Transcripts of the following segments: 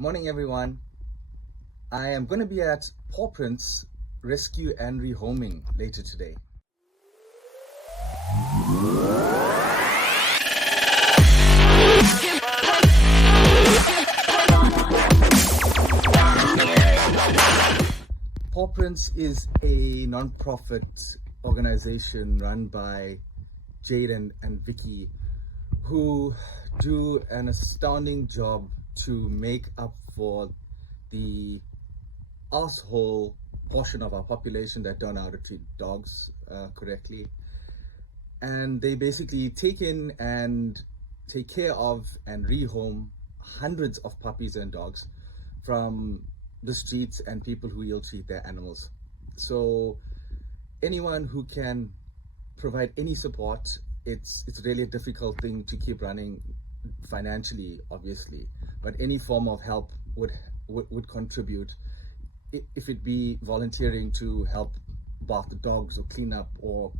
Morning, everyone. I am going to be at Paw Prints Rescue and Rehoming later today. Paw Prints is a non-profit organization run by Jade and Vicky, who do an astounding job to make up for the asshole portion of our population that don't know how to treat dogs correctly. And they basically take in and take care of and rehome hundreds of puppies and dogs from the streets and people who ill-treat their animals. So anyone who can provide any support, it's really a difficult thing to keep running financially, obviously, but any form of help would contribute. If it be volunteering to help bath the dogs or clean up or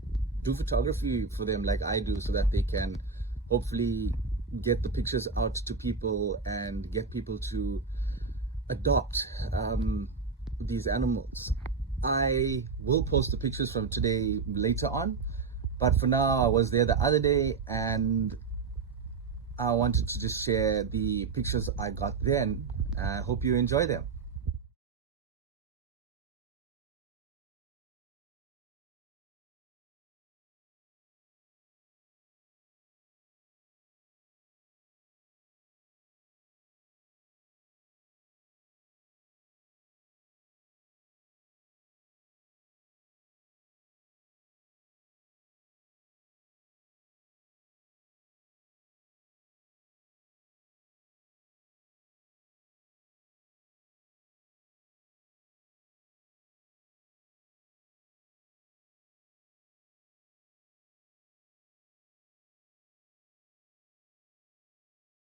do photography for them like I do, so that they can hopefully get the pictures out to people and get people to adopt these animals. I will post the pictures from today later on, but for now I was there the other day and I wanted to just share the pictures I got then. I hope you enjoy them.